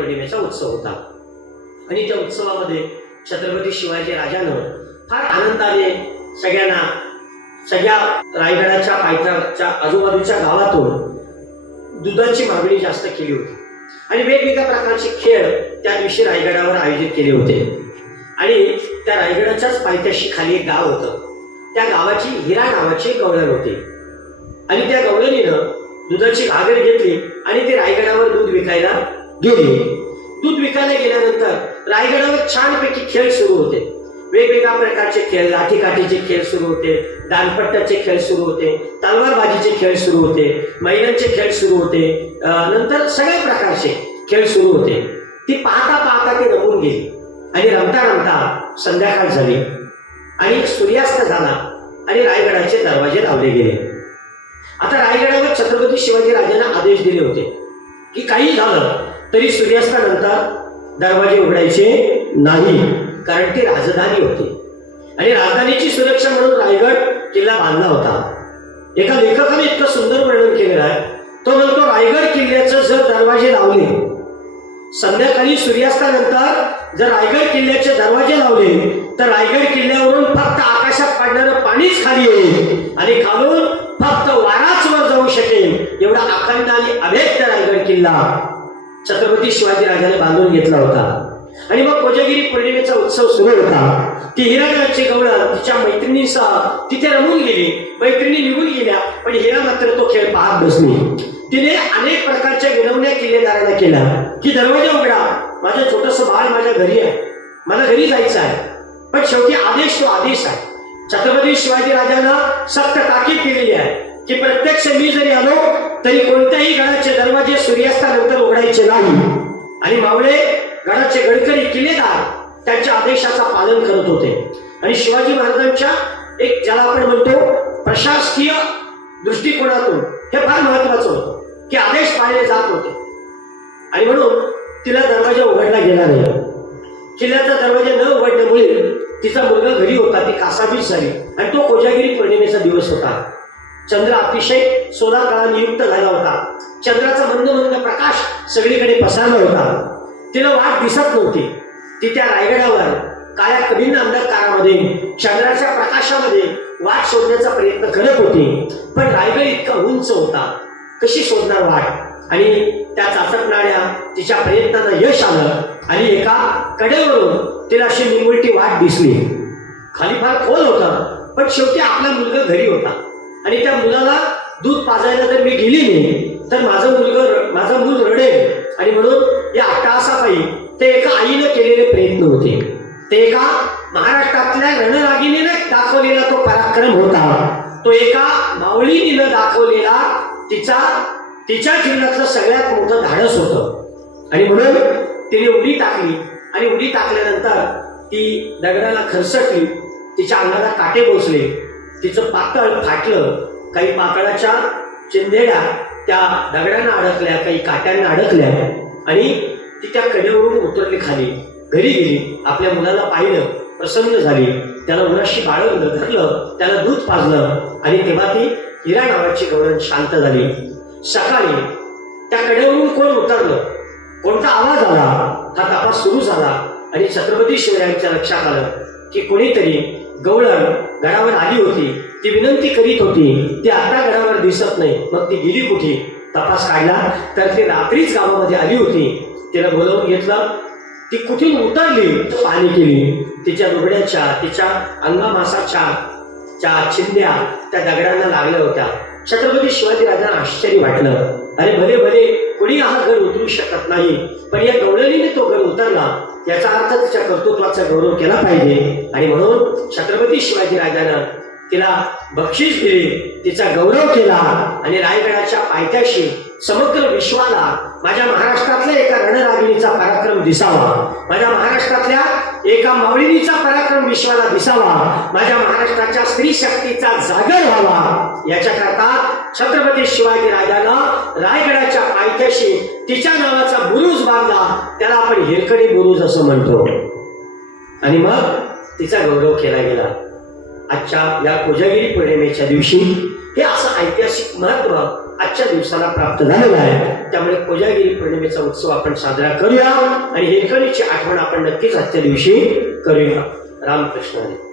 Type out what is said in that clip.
पौर्णिमेचा उत्सव होता आणि त्या उत्सवामध्ये छत्रपती शिवाजी राजानं फार आनंदाने सगळ्या रायगडाच्या पायथ्याच्या आजूबाजूच्या गावातून दुधाची मागणी जास्त केली होती आणि वेगवेगळ्या प्रकारचे खेळ त्या दिवशी रायगडावर आयोजित केले होते आणि त्या रायगडाच्याच पायथ्याशी खाली एक गाव होतं. त्या गावाची हिरा नावाची गवळण होती आणि त्या गवळणीनं दुधाची घागर घेतली आणि ते रायगडावर दूध विकायला गेली. दूध विकायला गेल्यानंतर रायगडावर छानपैकी खेळ सुरू होते. वेगवेगळ्या प्रकारचे खेळ, लाठीकाठीचे खेळ सुरू होते, दानपट्ट्याचे खेळ सुरू होते, तलवारबाजीचे खेळ सुरू होते, महिलांचे खेळ सुरू होते, नंतर सगळ्या प्रकारचे खेळ सुरू होते. ती पाहता पाहता ते रमून गेली आणि रमता रमता संध्याकाळ झाली आणि सूर्यास्त झाला आणि रायगडाचे दरवाजे लावले गेले. आता रायगडावर छत्रपती शिवाजी राजांना आदेश दिले होते की काही झालं तरी सूर्यास्तानंतर दरवाजे उघडायचे नाही, कारण ती राजधानी होती आणि राजधानीची सुरक्षा म्हणून रायगड किल्ला बांधला होता. एका लेखकाने इतकं सुंदर वर्णन केलेलं आहे. तो म्हणतो, रायगड किल्ल्याचे जर दरवाजे लावले, संध्याकाळी सूर्यास्तानंतर जर रायगड किल्ल्याचे दरवाजे लावले तर रायगड किल्ल्यावरून फक्त आकाशात पडणारं पाणीच खाली येईल आणि खालून फक्त वाराच वर जाऊ शकेल. एवढा अखंड आणि अभेद्य रायगड किल्ला छत्रपती शिवाजी राजाने बांधून घेतला होता. आणि मग कोजागिरी पौर्णिमेचा उत्सव सुरू होता. ती हिराची गवळण तिच्या मैत्रिणींसह तिथे रमून गेली. मैत्रिणी निघून गेल्या, पण हिरा मात्र तो खेळ पाहत बसली. तिने अनेक प्रकारच्या विनवण्या किल्लेदारांना केल्या की दरवाजा उघडा, माझं छोटस बाळ माझ्या घरी आहे, मला घरी जायचं आहे. पण शेवटी आदेश तो आदेश आहे. छत्रपती शिवाजी राजांना सक्त ताकीद केलेली आहे की प्रत्यक्ष मी जरी आलो तरी कोणत्याही गडाचे दरवाजे सूर्यास्तानंतर उघडायचे नाही. आणि मावळे गडाचे गडकरी किल्लेदार त्यांच्या आदेशाचा पालन करत होते. आणि शिवाजी महाराजांच्या एक ज्याला आपण म्हणतो प्रशासकीय दृष्टिकोनातून हे फार महत्वाचं होतं की आदेश पाळले जात होते. आणि म्हणून तिला दरवाजा उघडला गेला नाही. किल्ल्याचा दरवाजा न उघडल्यामुळे तिचा मुलगा घरी होता, ती कासावीस झाली आणि तो कोजागिरी पौर्णिमेचा दिवस होता. चंद्र अतिशय सोला काळा नियुक्त झाला होता. चंद्राचा मंद मंद प्रकाश सगळीकडे पसरला होता. तिला वाट दिसत नव्हती. ती त्या रायगडावर काळ्या कभिन्न अंधकारामध्ये चंद्राच्या प्रकाशामध्ये वाट शोधण्याचा प्रयत्न करत होती. पण रायगड इतका उंच होता, कशी शोधणार वाट? आणि त्या चाचपणाऱ्या तिच्या प्रयत्नांना यश आलं आणि एका कडेवरून तिला अशी निमुळती वाट दिसली. खाली फार खोल होता, पण शेवटी आपला मुलगा घरी होता आणि त्या मुलाला दूध पाजायला जर मी गेली नाही तर माझं मूल रडेल. आणि म्हणून या अट्टहासापायी ते एका आईने केलेले प्रयत्न होते. ते एका महाराष्ट्रातल्या रणरागिणीने दाखवलेला तो पराक्रम होता. तो एका मावळीने दाखवलेला तिच्या जीवनातलं सगळ्यात मोठं धाडस होतं. आणि म्हणून तिने उडी टाकली आणि उडी टाकल्यानंतर ती दगडाला खरसटली. तिच्या अंगाला काटे बसले, तिचं पातळ फाटलं. काही पातळाच्या चिंधेड्या त्या दगडांना अडकल्या, काही काट्यांना अडकल्या आणि ती त्या कडेवरून उतरली खाली. घरी गेली, आपल्या मुलाला पाहिलं, प्रसन्न झाली, त्याला उन्हाशी बाळगलं, धरलं, त्याला दूध पाजलं आणि तेव्हा ती हिरा नावाची गवळण शांत झाली. सकाळी त्या कडेवरून कोण उतरलं, कोणता आवाज आला, हा तपास सुरू झाला आणि छत्रपती शिवरायांच्या लक्षात आलं की कोणीतरी गवळण गडावर आली होती. ती विनंती करीत होती, ती आता गडावर दिसत नाही. मग ती गेली कुठे? तपास काढला तर ती रात्रीच गावामध्ये आली होती. तिला बोलावून घेतलं. ती कुठून उतरली, पाहणी केली. तिच्या रुगड्याच्या, तिच्या अंगामासाच्या चिंध्या त्या दगडांना लागल्या होत्या. छत्रपती शिवाजी राजांना आश्चर्य वाटलं. अरे भले भले, कोणी हा गड उतरू शकत नाही, पण या गवळणीने तो गड उतरला, याचा अर्थ तिच्या कर्तृत्वाचा गौरव केला पाहिजे. आणि म्हणून छत्रपती शिवाजी राजांना तिला बक्षीस दिली, तिचा गौरव केला आणि रायगडाच्या पायथ्याशी समग्र विश्वाला माझ्या महाराष्ट्रातल्या एका रणरागिणीचा पराक्रम दिसावा, माझ्या महाराष्ट्रातल्या एका मावळीचा पराक्रम विश्वाला दिसावा, माझ्या महाराष्ट्राच्या स्त्री शक्तीचा जागर व्हावा, याच्याकरता छत्रपती शिवाजी राजानं रायगडाच्या पायथ्याशी तिच्या नावाचा बुरुज बांधला. त्याला आपण हिरकणी बुरुज असं म्हणतो. आणि मग तिचा गौरव केला गेला. आजच्या या कोजागिरी पौर्णिमेच्या दिवशी हे असं ऐतिहासिक महत्व आजच्या दिवसाला प्राप्त झालेलं आहे. त्यामुळे कोजागिरी पौर्णिमेचा उत्सव आपण साजरा करूया आणि हिरकणीची आठवण आपण नक्कीच आजच्या दिवशी करूया. रामकृष्ण हरी.